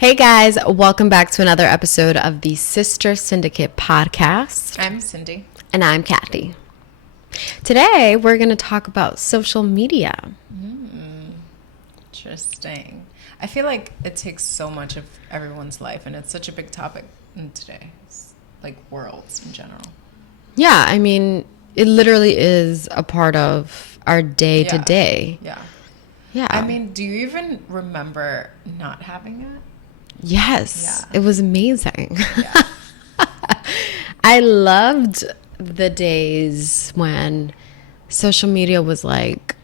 Hey guys, welcome back to another episode of the Sister Syndicate podcast. I'm Cindy. And I'm Kathy. Today, we're going to talk about social media. Interesting. I feel like it takes so much of everyone's life, and it's such a big topic in today's, worlds in general. Yeah, I mean, it literally is a part of our day to day. Yeah. I mean, do you even remember not having it? Yes. Yeah. It was amazing. Yeah. I loved the days when social media was not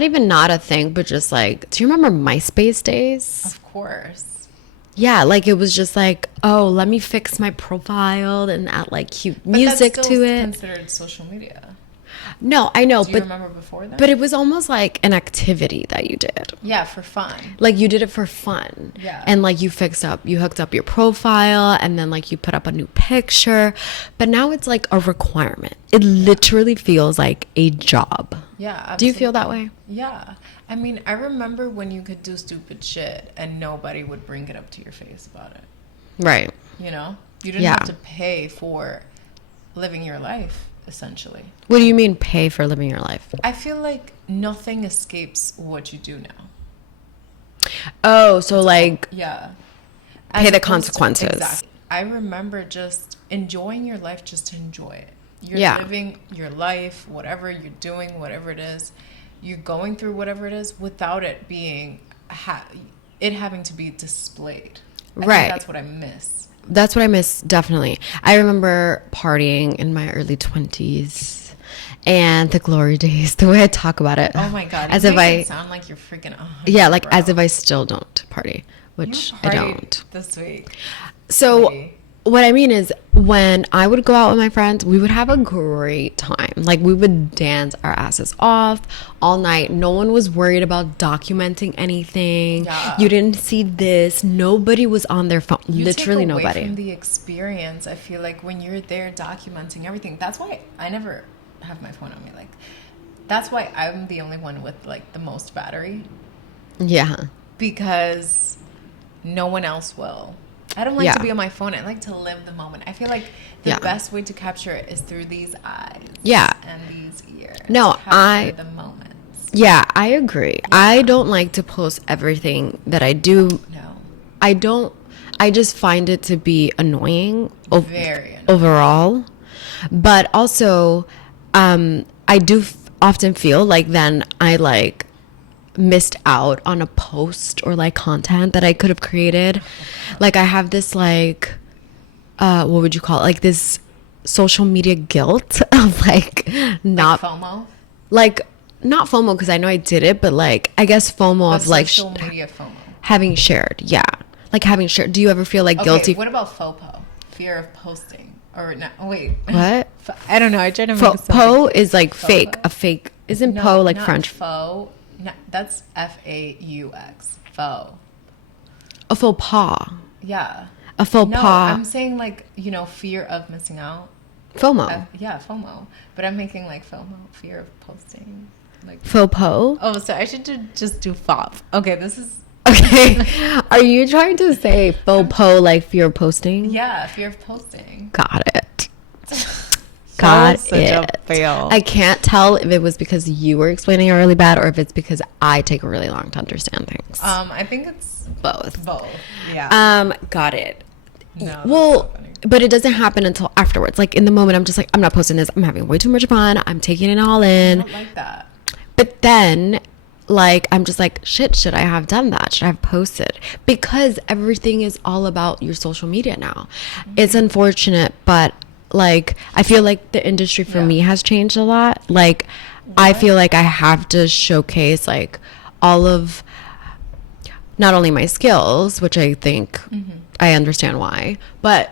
even not a thing, but just do you remember MySpace days? Of course. Yeah, it was just oh, let me fix my profile and add cute music that's to still it. Considered social media. No, I know, Do you remember before that? But it was almost like an activity that you did. Yeah, for fun. You did it for fun. Yeah. And you hooked up your profile, and then you put up a new picture. But now it's a requirement. It literally feels like a job. Yeah, absolutely. Do you feel that way? Yeah. I mean, I remember when you could do stupid shit and nobody would bring it up to your face about it. Right. You know? You didn't have to pay for living your life, essentially. What do you mean pay for living your life? I feel like nothing escapes what you do now. Oh, so Yeah. pay the consequences. Exactly. I remember just enjoying your life just to enjoy it. You're living your life, whatever you're doing, whatever it is. You're going through whatever it is without it being, it having to be displayed. I think that's what I miss. That's what I miss, definitely. I remember partying in my early 20s and the glory days, the way I talk about it. Oh my God. As it if makes it sound like you're freaking 100, yeah, bro. as if I still don't party, which I don't. This week. So Maybe. what I mean is when I would go out with my friends, we would have a great time. We would dance our asses off all night. No one was worried about documenting anything. Yeah. You didn't see this. Nobody was on their phone. You Literally take away nobody. from the experience. I feel like when you're there documenting everything, that's why I never have my phone on me. That's why I'm the only one with the most battery. Yeah. Because no one else will. I don't like to be on my phone. I like to live the moment. I feel like the best way to capture it is through these eyes. Yeah. And these ears. No, capture the moments. Yeah, I agree. Yeah. I don't like to post everything that I do. No. I just find it to be annoying. Very annoying. Overall. But also, I do often feel then I missed out on a post or content that I could have created. I have this what would you call it? This social media guilt of not FOMO? Not FOMO because I know I did it, but I guess FOMO of social media FOMO. having shared. Yeah. Having shared. Do you ever feel guilty? What about FOPO? Fear of posting. Or not, wait. What? I don't know. I try to make Po is fake. A fake. Isn't po not French? Faux. No, that's FAUX. Faux. A faux pas. Yeah. A faux pas. I'm saying fear of missing out. FOMO. Yeah, FOMO. But I'm making FOMO, fear of posting. Faux po. Oh, so I should just do FOP. Okay, this is. Okay. Are you trying to say faux po fear of posting? Yeah, fear of posting. Got it. Got such it. A fail. I can't tell if it was because you were explaining it really bad or if it's because I take a really long to understand things. I think it's both. Yeah. Got it. No, well, but it doesn't happen until afterwards. In the moment, I'm just I'm not posting this. I'm having way too much fun. I'm taking it all in. I don't like that. But then, I'm just shit, should I have done that? Should I have posted? Because everything is all about your social media now. Mm-hmm. It's unfortunate, but I feel the industry for me has changed a lot. I feel I have to showcase all of not only my skills, which I think I understand why, but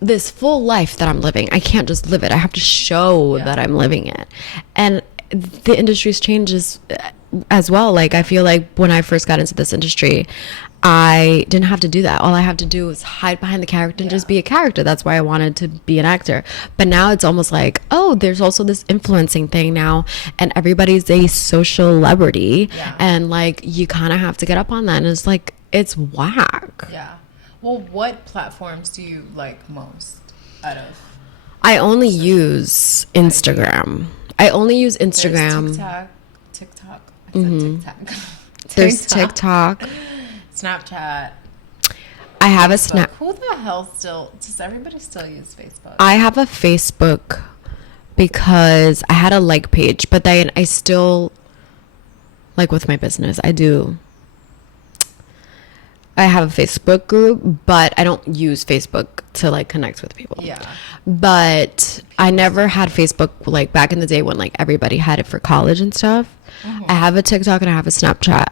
this full life that I'm living. I can't just live it. I have to show that I'm living it. And the industry's changes as well. I feel when I first got into this industry, I didn't have to do that. All I have to do is hide behind the character and just be a character. That's why I wanted to be an actor. But now it's almost oh, there's also this influencing thing now, and everybody's a social celebrity, and you kind of have to get up on that. And it's it's whack. Yeah. Well, what platforms do you like most out of? I only use Instagram. I only use Instagram. There's TikTok. I said TikTok. There's TikTok. Snapchat. I have Facebook. a Snap. Who the hell does everybody still use Facebook? I have a Facebook because I had a like page, but then I still, like with my business, I have a Facebook group, but I don't use Facebook to like connect with people. Yeah. But I never had Facebook like back in the day when like everybody had it for college and stuff. I have a TikTok and I have a Snapchat.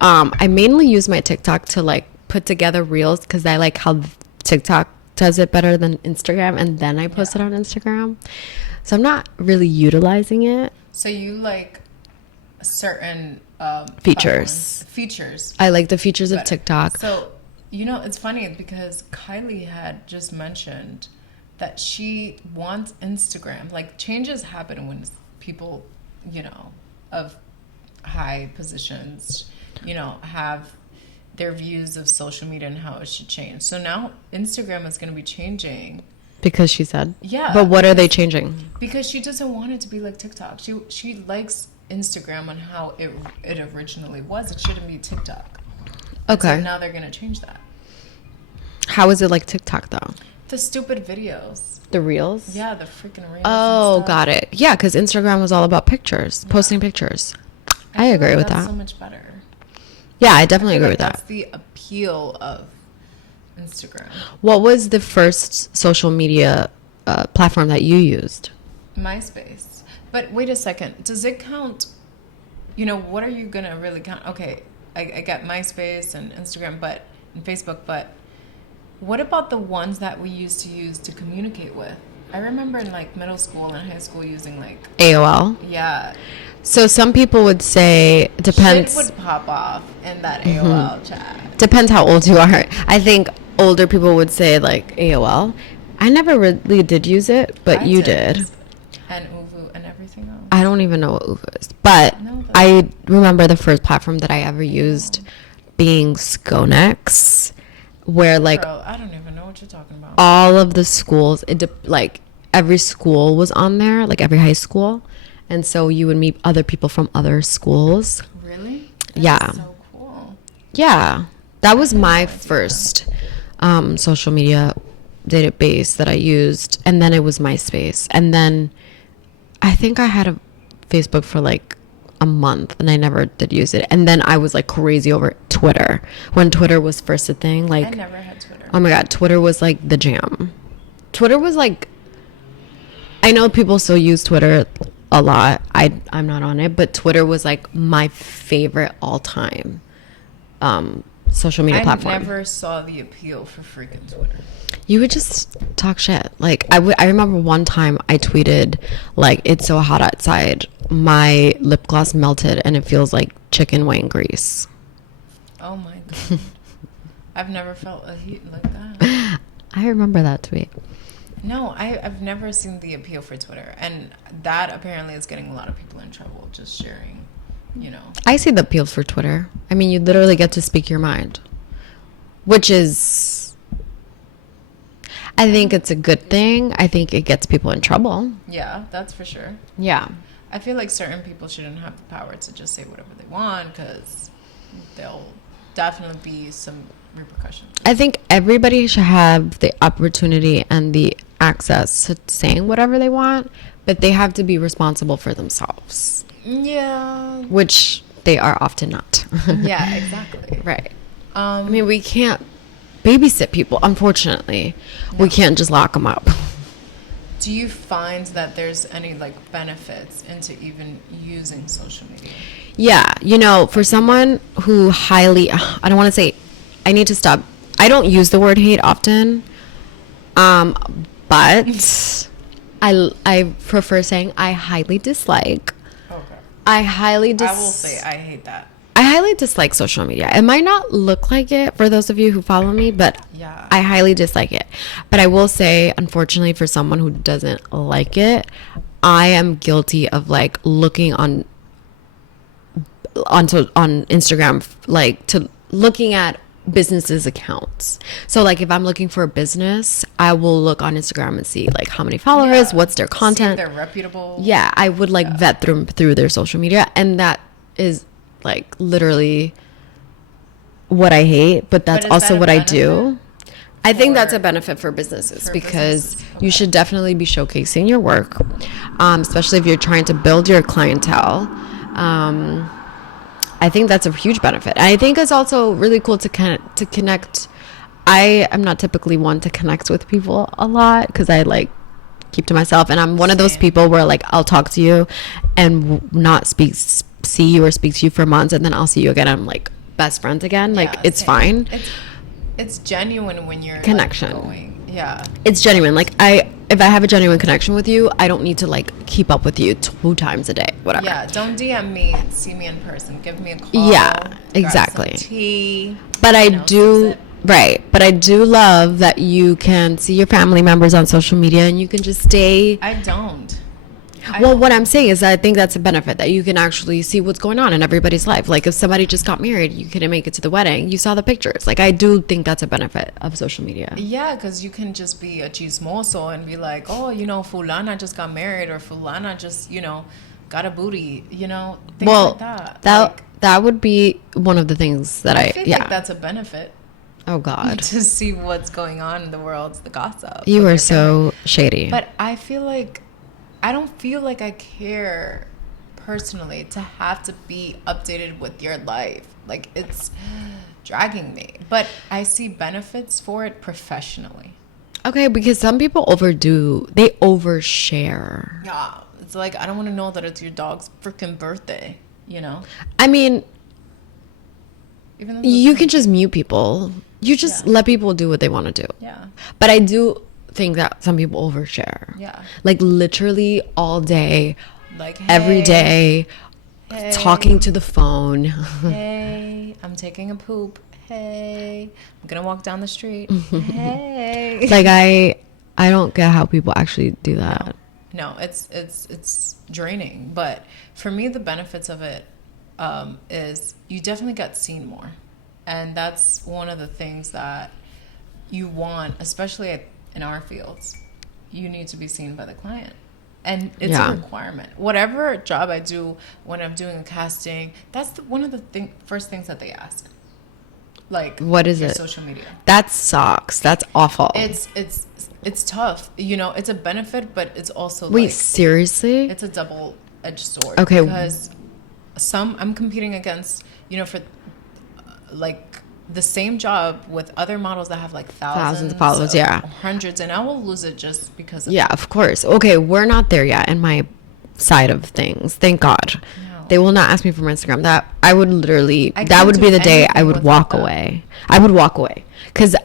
I mainly use my TikTok to like put together reels because I like how TikTok does it better than Instagram, and then I post it on Instagram. So I'm not really utilizing it. So you like certain Features. Features. I like the features of TikTok. So, you know, it's funny because Kylie had just mentioned that she wants Instagram. Like, changes happen when people, you know, of high positions, you know, have their views of social media and how it should change. So now Instagram is going to be changing. Because she said? Yeah. But what are they changing? Because she doesn't want it to be like TikTok. She likes Instagram on how it originally was. It shouldn't be TikTok. Okay. So now they're going to change that. How is it like TikTok though? The stupid videos. The reels? Yeah, the freaking reels. Oh, got it. Yeah, because Instagram was all about pictures, posting pictures. I agree feel with that's that. so much better. Yeah, I definitely agree Like with that. that's the appeal of Instagram. What was the first social media platform that you used? MySpace. But wait a second. Does it count? You know, what are you going to really count? Okay, I got MySpace and Instagram and Facebook, but what about the ones that we used to use to communicate with? I remember in like middle school and high school using like AOL. Yeah. So some people would say depends. Shit would pop off in that AOL chat. Depends how old you are. I think older people would say like AOL. I never really did use it, but you did. And Uvu and everything else. I don't even know what Uvu is, but I remember the first platform that I ever used being Skonex, where like Girl, I don't even know what you're talking about. all of the schools, like every school was on there, like every high school, and so you would meet other people from other schools. Really? Yeah. That's so cool. Yeah, that was my first social media database that I used, and then it was MySpace, and then I think I had a Facebook for like a month and I never did use it, and then I was like crazy over Twitter when Twitter was first a thing. Like, I never had Twitter. oh my god, Twitter was like the jam. Twitter was like, I know people still use Twitter a lot. I'm not on it, but Twitter was like my favorite all-time social media platform. I never saw the appeal for freaking Twitter. You would just talk shit. Like I remember one time I tweeted like, it's so hot outside, my lip gloss melted and it feels like chicken wing grease. Oh my god. I've never felt a heat like that. I remember that tweet. No, I've never seen the appeal for Twitter, and that apparently is getting a lot of people in trouble just sharing, you know. I see the appeal for Twitter. I mean, you literally get to speak your mind, which is, I think it's a good thing. I think it gets people in trouble. Yeah, that's for sure. Yeah. I feel like certain people shouldn't have the power to just say whatever they want, because there'll definitely be some repercussions. I think everybody should have the opportunity and the access to saying whatever they want, but they have to be responsible for themselves. Yeah. Which they are often not. Yeah, exactly. Right. I mean, we can't babysit people, unfortunately. No. We can't just lock them up. Do you find that there's any like benefits into even using social media? Yeah, you know, for someone who highly, I don't want to say, I need to stop. I don't use the word hate often, but I prefer saying I highly dislike. Okay. I will say I hate that. I highly dislike social media. It might not look like it for those of you who follow me, but yeah. I highly dislike it. But I will say, unfortunately, for someone who doesn't like it, I am guilty of like looking on Instagram, like to looking at businesses accounts. So like if I'm looking for a business, I will look on Instagram and see like how many followers, what's their content. See if they're reputable. Yeah, I would like vet through their social media, and that is like literally what I hate, but that's also what I do. I think that's a benefit for businesses because you should definitely be showcasing your work, especially if you're trying to build your clientele. I think that's a huge benefit. And I think it's also really cool to connect. I am not typically one to connect with people a lot because I like keep to myself, and I'm one of those people where like I'll talk to you and not see you or speak to you for months, and then I'll see you again. I'm like best friends again. Like it's fine. It's genuine when you're connection. Like, going. Yeah, it's genuine. Like if I have a genuine connection with you, I don't need to like keep up with you 2 times a day, whatever. Yeah, don't DM me, see me in person, give me a call. Yeah, exactly. Grab some tea, but I do right. But I do love that you can see your family members on social media and you can just stay. I don't. Well, what I'm saying is that I think that's a benefit, that you can actually see what's going on in everybody's life. Like if somebody just got married, you couldn't make it to the wedding, you saw the pictures. Like I do think that's a benefit of social media. Yeah, because you can just be a chismoso and be like, oh, you know, fulana just got married, or fulana just, you know, got a booty, you know, things like that. That would be one of the things that I feel like that's a benefit. Oh God. To see what's going on in the world, the gossip. You are so shady. But I feel like I don't feel like I care personally to have to be updated with your life. Like it's dragging me. But I see benefits for it professionally. Okay, because some people overdo. They overshare. Yeah. It's like, I don't want to know that it's your dog's freaking birthday, you know? I mean, even though you can just mute people. You just let people do what they want to do. Yeah. But I do think that some people overshare. Yeah. Like literally all day, like every day, talking to the phone. Hey, I'm taking a poop. Hey, I'm gonna walk down the street. Hey. Like I don't get how people actually do that. No, it's draining. But for me, the benefits of it is you definitely get seen more, and that's one of the things that you want, especially in our fields. You need to be seen by the client, and it's a requirement. Whatever job I do, when I'm doing a casting, that's one of the first things that they ask. Like, what is it? Social media. That sucks. That's awful. It's tough. You know, it's a benefit, but it's also wait, seriously? It's a double-edged sword. Okay. Because I'm competing against, you know, for like the same job with other models that have like thousands of followers, hundreds, and I will lose it just because of of course. Okay, we're not there yet in my side of things. Thank God. No. They will not ask me for my Instagram. That I would literally, that would be the day I would walk away. I would walk away because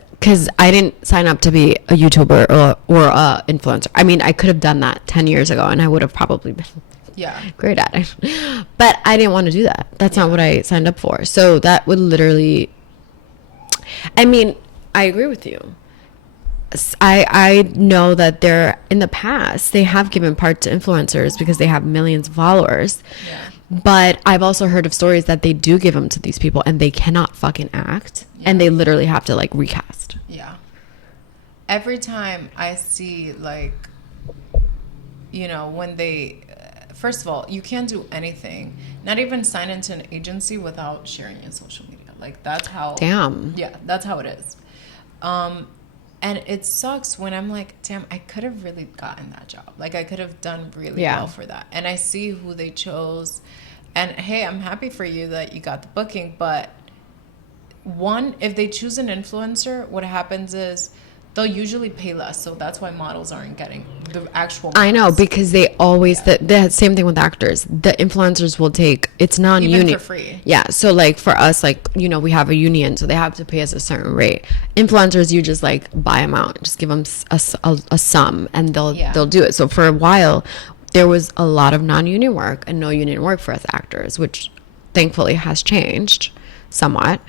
I didn't sign up to be a YouTuber or a influencer. I mean, I could have done that 10 years ago and I would have probably been great at it. But I didn't want to do that. That's not what I signed up for. So that would literally, I mean, I agree with you. I know that in the past, they have given part to influencers because they have millions of followers. Yeah. But I've also heard of stories that they do give them to these people and they cannot fucking act. Yeah. And they literally have to like recast. Yeah. Every time I see like, you know, when they, first of all, you can't do anything, not even sign into an agency without sharing your social media. Like that's how. Damn. Yeah, that's how it is. And it sucks when I'm like, damn, I could have really gotten that job. Like I could have done really well for that. And I see who they chose. And hey, I'm happy for you that you got the booking. But one, if they choose an influencer, what happens is they'll usually pay less. So that's why models aren't getting the actual models. I know, because they always, the same thing with actors. The influencers will take, it's non-union. Even for free. Yeah. So like for us, like, you know, we have a union, so they have to pay us a certain rate. Influencers, you just like buy them out, just give them a sum and they'll do it. So for a while, there was a lot of non-union work and no union work for us actors, which thankfully has changed somewhat.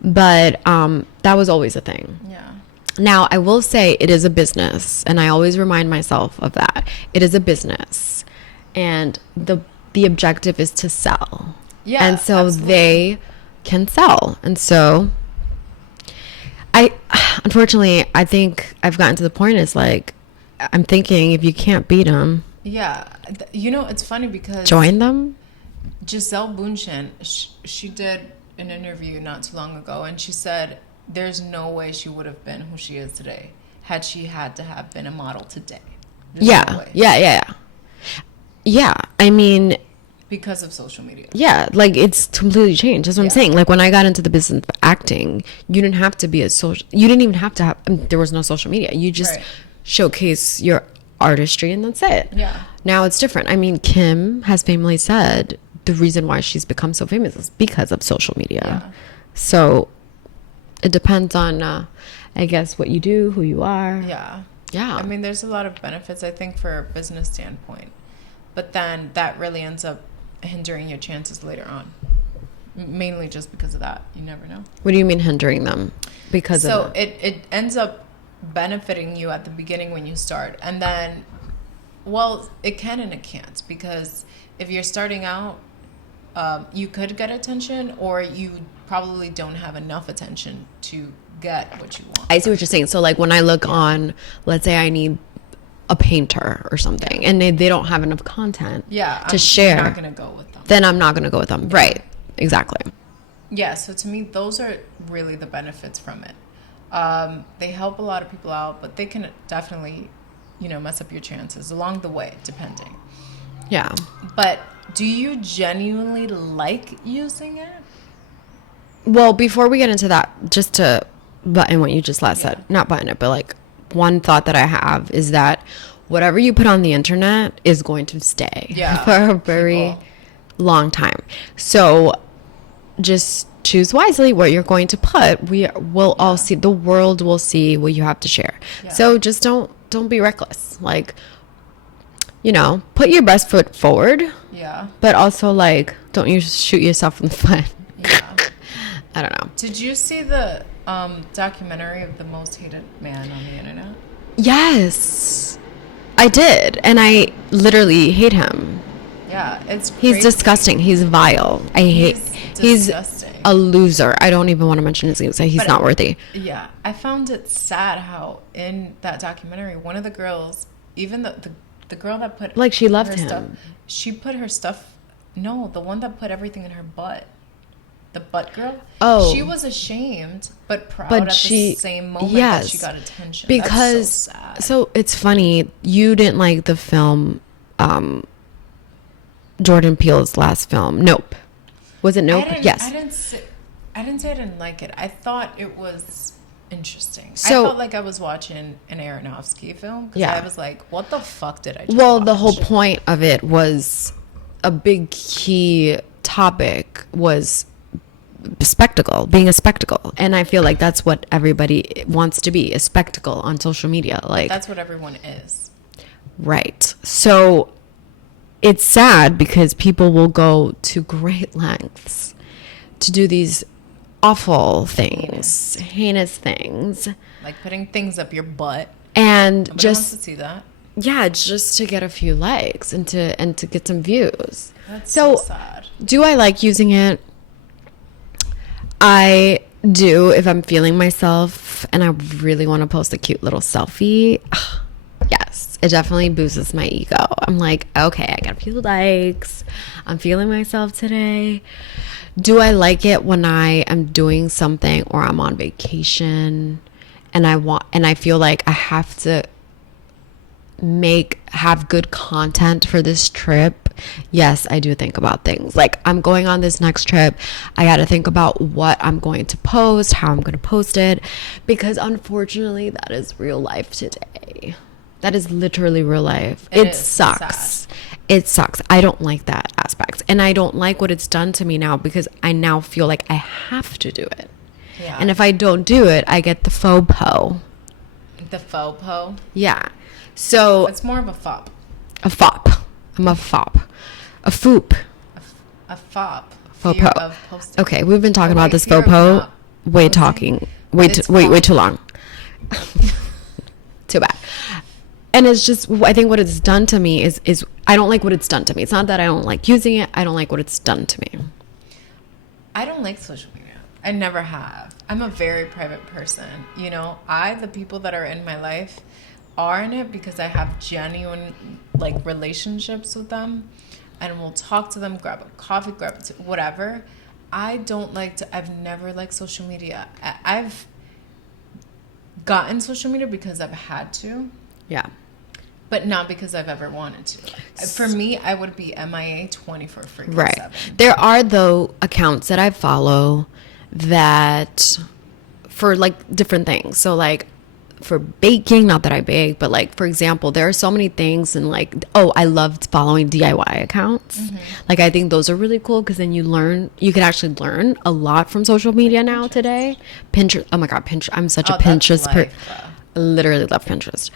But that was always a thing. Yeah. Now, I will say it is a business, and I always remind myself of that. It is a business, and the objective is to sell. Yeah, and so absolutely. They can sell. And so I unfortunately, I think I've gotten to the point. It's like I'm thinking if you can't beat them, Yeah. You know, it's funny because join them. Giselle Bundchen, she did an interview not too long ago, and she said there's no way she would have been who she is today had she had to have been a model today. There's Yeah, no way. yeah. I mean, Because of social media. yeah, like it's completely changed. That's what I'm saying. Like when I got into the business of acting, you didn't have to be a social. You didn't even have to have. I mean, there was no social media. You just showcase your artistry, and that's it. Yeah. Now it's different. I mean, Kim has famously said the reason why she's become so famous is because of social media. Yeah. So it depends on, I guess, what you do, who you are. Yeah. Yeah. I mean, there's a lot of benefits, I think, for a business standpoint. But then that really ends up hindering your chances later on. Mainly just because of that. You never know. What do you mean hindering them? Because of So it ends up benefiting you at the beginning when you start. And then, well, it can and it can't. Because if you're starting out, you could get attention, or you probably don't have enough attention to get what you want. I see what you're saying. So like when I look on, let's say I need a painter or something, and they don't have enough content to share, I'm not going to go with them. then I'm not going to go with them. Right. Exactly. Yeah, so to me, those are really the benefits from it. They help a lot of people out, but they can definitely, mess up your chances along the way, depending. Yeah. But do you genuinely like using it? Well, before we get into that, just to button what you just last said, not button it, but like one thought that I have is that whatever you put on the internet is going to stay for a very long time. So just choose wisely what you're going to put. We will all see, the world will see what you have to share. So just don't be reckless. Like, put your best foot forward. Yeah. But also like, don't you shoot yourself in the foot. Yeah. I don't know. Did you see the documentary of the most hated man on the internet? Yes, I did. And I literally hate him. Yeah, it's He's crazy. disgusting. He's vile. He's a loser. I don't even want to mention his name. So he's not worthy. Yeah. I found it sad how in that documentary, one of the girls, even the girl that put Like she loved her him. stuff, she put her stuff, no, the one that put everything in her butt. The butt girl. Oh. She was ashamed but proud at the same moment that she got attention. Because that's so sad. so it's funny, you didn't like the film Jordan Peele's last film, Nope. Was it Nope? Yes. I didn't say I didn't like it. I thought it was interesting. So, I felt like I was watching an Aronofsky film because I was like, what the fuck did I just Well, watch? the whole point of it was a big key topic was being a spectacle, and I feel like that's what everybody wants to be, a spectacle on social media. Like that's what everyone is. Right. So it's sad because people will go to great lengths to do these awful things, heinous things, like putting things up your butt, and nobody just wants to see that. Yeah, just to get a few likes and to get some views. That's so sad. Do I like using it? I do if I'm feeling myself and I really want to post a cute little selfie. Yes, it definitely boosts my ego. I'm like, okay, I got a few likes. I'm feeling myself today. Do I like it when I am doing something or I'm on vacation and I feel like I have to have good content for this trip? Yes, I do think about things like I'm going on this next trip. I got to think about what I'm going to post, how I'm going to post it, because unfortunately that is real life today. That is literally real life. It sucks. Sad. It sucks. I don't like that aspect, and I don't like what it's done to me now because I now feel like I have to do it. Yeah. And if I don't do it, I get the faux po. The faux po? Yeah. So it's more of a fop. A fop. I'm a fop. A foop. A fop. Faux po. Okay, we've been talking about this faux po way too long. Too bad. And it's just, I think what it's done to me is I don't like what it's done to me. It's not that I don't like using it. I don't like what it's done to me. I don't like social media. I never have. I'm a very private person. You know, the people that are in my life are in it because I have genuine, like, relationships with them, and we'll talk to them, grab a coffee, whatever. I've never liked social media. I've gotten social media because I've had to. Yeah. But not because I've ever wanted to. For me, I would be MIA 24 freaking Right. 7. There are, though, accounts that I follow that for, like, different things. So, like, for baking, not that I bake, but, like, for example, there are so many things, and, like, I loved following DIY accounts. Like, I think those are really cool because then you can actually learn a lot from social media now today. Pinterest. Oh my God, Pinterest. I'm such a Pinterest person. I literally love Pinterest.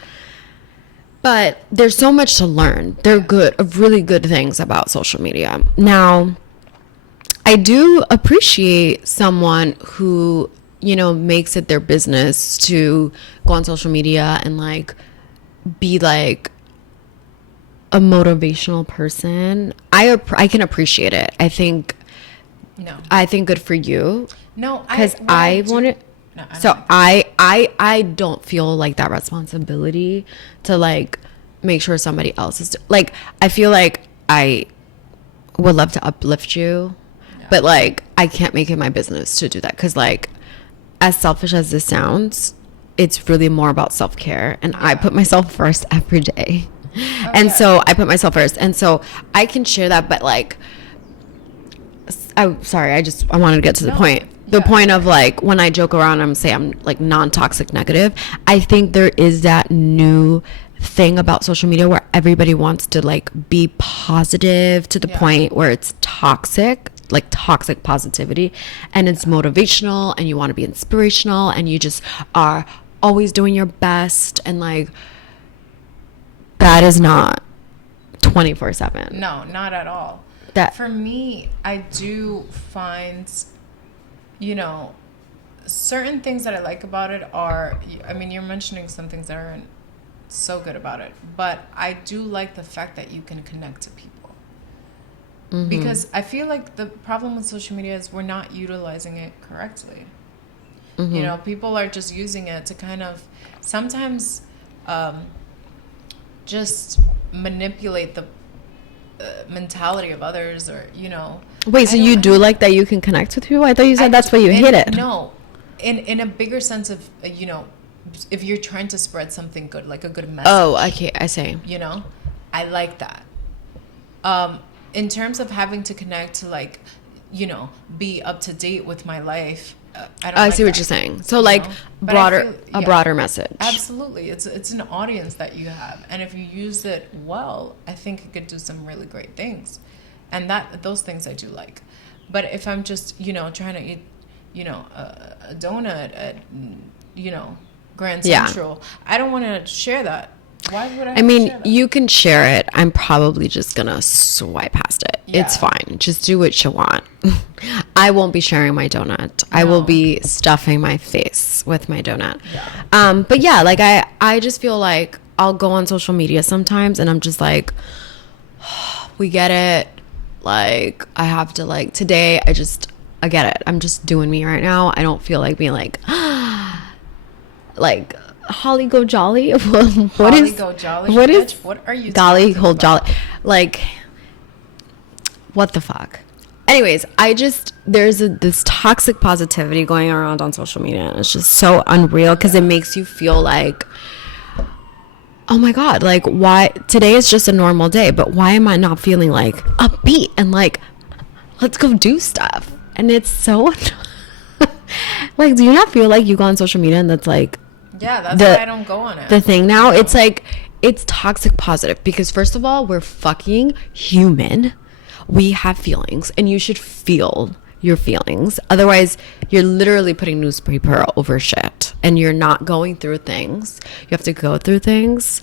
But there's so much to learn. They're really good things about social media. Now, I do appreciate someone who, makes it their business to go on social media and, like, be, like, a motivational person. I can appreciate it. I think good for you. No, because I want it. No, I don't feel like that responsibility to, like, make sure somebody else is like, I feel like I would love to uplift you, but, like, I can't make it my business to do that because, like, as selfish as this sounds, it's really more about self-care, and I put myself first every day. So I put myself first, and so I can share that, but, like, I wanted to get to the point. The point of, like, when I joke around, I'm like non-toxic negative. I think there is that new thing about social media where everybody wants to, like, be positive to the point where it's toxic, like toxic positivity, and it's motivational, and you want to be inspirational, and you just are always doing your best, and, like, that is not 24/7. No, not at all. For me, I do find, certain things that I like about it are, I mean, you're mentioning some things that aren't so good about it, but I do like the fact that you can connect to people. Because I feel like the problem with social media is we're not utilizing it correctly. People are just using it to kind of sometimes just manipulate the mentality of others, or Wait, so you do like that you can connect with people? I thought you said that's why you hate it. No, in a bigger sense of if you're trying to spread something good, like a good message. Oh, okay, I see. I like that. In terms of having to connect to, like, be up to date with my life, I see what you're saying. So, like, a broader message. Absolutely. It's an audience that you have, and if you use it well, I think it could do some really great things, and those things I do like. But if I'm just trying to eat a donut at Grand Central, I don't want to share that. Why would I mean, share that? You can share it. I'm probably just gonna swipe past it. It's fine. Just do what you want. I won't be sharing my donut. No. I will be stuffing my face with my donut. But yeah, like, I just feel like I'll go on social media sometimes and I'm just like, we get it. Like, I have to, like, today I get it. I'm just doing me right now. I don't feel like being like, like, Holly go jolly. What is go jolly? What is what are you golly hold jolly? Like, what the fuck? Anyways, there's this toxic positivity going around on social media, and it's just so unreal because it makes you feel like, oh my God, like, why today is just a normal day, but why am I not feeling, like, upbeat and, like, let's go do stuff? And it's so like, do you not feel like you go on social media and that's, like, that's why I don't go on it. The thing now, it's like, it's toxic positive because, first of all, we're fucking human. We have feelings, and you should feel your feelings. Otherwise, you're literally putting newspaper over shit, and you're not going through things. You have to go through things.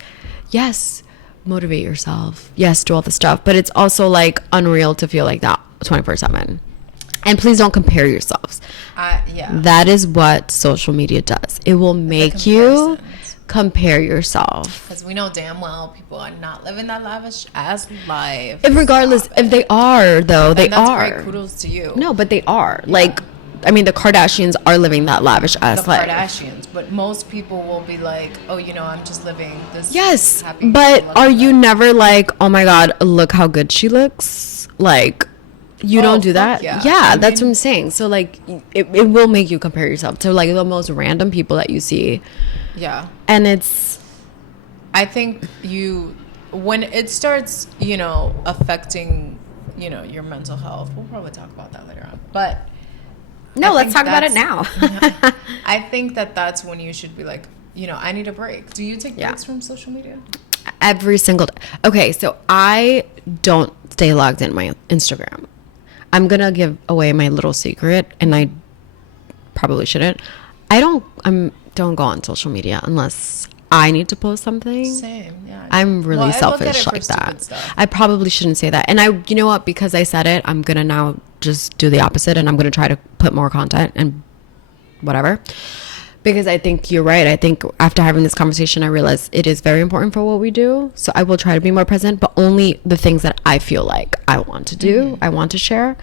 Yes, motivate yourself. Yes, do all the stuff. But it's also, like, unreal to feel like that 24/7. And please don't compare yourselves. That is what social media does. It will make you compare yourself. Because we know damn well people are not living that lavish ass life. If they are, though, they are. Great. Kudos to you. No, but they are. Like, I mean, the Kardashians are living that lavish ass The life. Kardashians, but most people will be like, oh, I'm just living this. Yes, happy but go-lucky are you life. never like, oh my God, look how good she looks? Like, you don't do fuck that? yeah. Yeah, I that's what mean- I'm saying. So, like, it will make you compare yourself to, like, the most random people that you see. Yeah. And it's... I think when it starts, affecting, your mental health, we'll probably talk about that later on. But No, I let's think talk about it now. I think that's when you should be like, I need a break. Do you take Yeah. breaks from social media? Every single day. Okay, so I don't stay logged in my Instagram. I'm gonna give away my little secret, and I probably shouldn't. Don't go on social media unless I need to post something. Same, yeah. I'm really Well, I look at selfish it for like stupid that. stuff. I probably shouldn't say that. And you know what? Because I said it, I'm gonna now just do the opposite, and I'm gonna try to put more content and whatever. Because I think you're right. I think after having this conversation, I realize it is very important for what we do. So I will try to be more present, but only the things that I feel like I want to do, I want to share.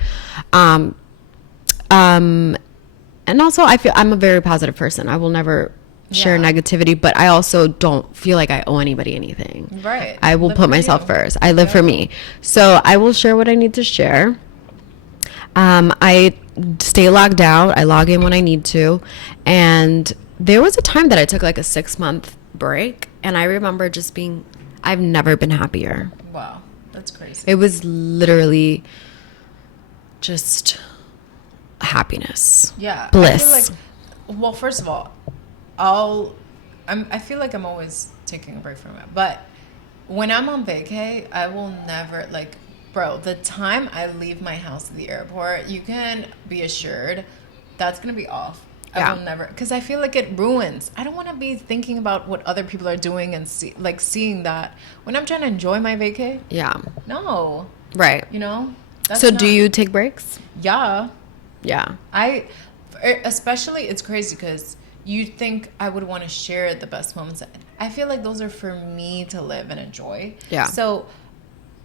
And also I feel I'm a very positive person. I will never share Yeah. negativity, but I also don't feel like I owe anybody anything. Right. I will Live put for myself you. first. I live for Yeah. me. So I will share what I need to share. I stay logged out. I log in when I need to. And there was a time that I took like a 6-month break. And I remember just I've never been happier. Wow, that's crazy. It was literally just happiness. Yeah. Bliss. I feel like, well, first of all, I feel like I'm always taking a break from it. But when I'm on vacay, I will never, like, bro, the time I leave my house to the airport, you can be assured that's going to be off. Yeah. I will never, because I feel like it ruins. I don't want to be thinking about what other people are doing and seeing that when I'm trying to enjoy my vacay. Yeah. No, Right. That's So not- do you take breaks? Yeah. Yeah. Especially, it's crazy because you think I would want to share the best moments. I feel like those are for me to live and enjoy. Yeah. So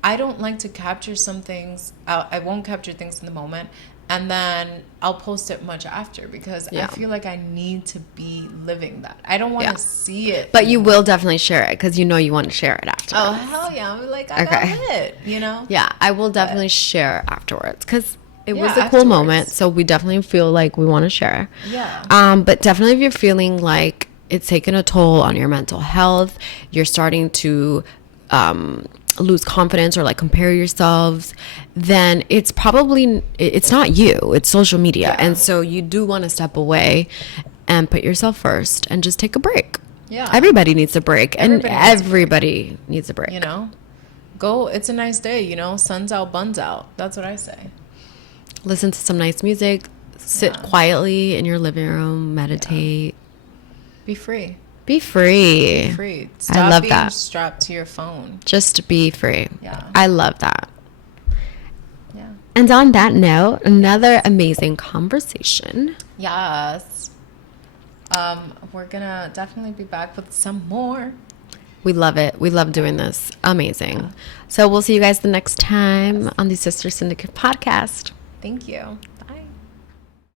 I don't like to capture some things. I won't capture things in the moment. And then I'll post it much after because I Yeah. feel like I need to be living that. I don't want to Yeah. see it. But you will definitely share it because you know you want to share it after. Oh, hell yeah. I'm like, I Okay. got it, Yeah, I will definitely share afterwards because it Yeah, was a cool afterwards. moment. So we definitely feel like we want to share. Yeah. But definitely if you're feeling like it's taking a toll on your mental health, you're starting to lose confidence or like compare yourselves, then it's not you, it's social media. Yeah. And so you do want to step away and put yourself first and just take a break. Yeah. Everybody needs a break, and Everybody needs a break. everybody needs a break. Go, it's a nice day, sun's out, buns out. That's what I say. Listen to some nice music, sit quietly in your living room, meditate. Be free. Be free. Be free. Stop love being that. strapped to your phone. Just be free. Yeah. I love that. Yeah. And on that note, another amazing conversation. Yes. We're gonna definitely be back with some more. We love it. We love doing this. Amazing. So we'll see you guys the next time on the Sister Syndicate podcast. Thank you.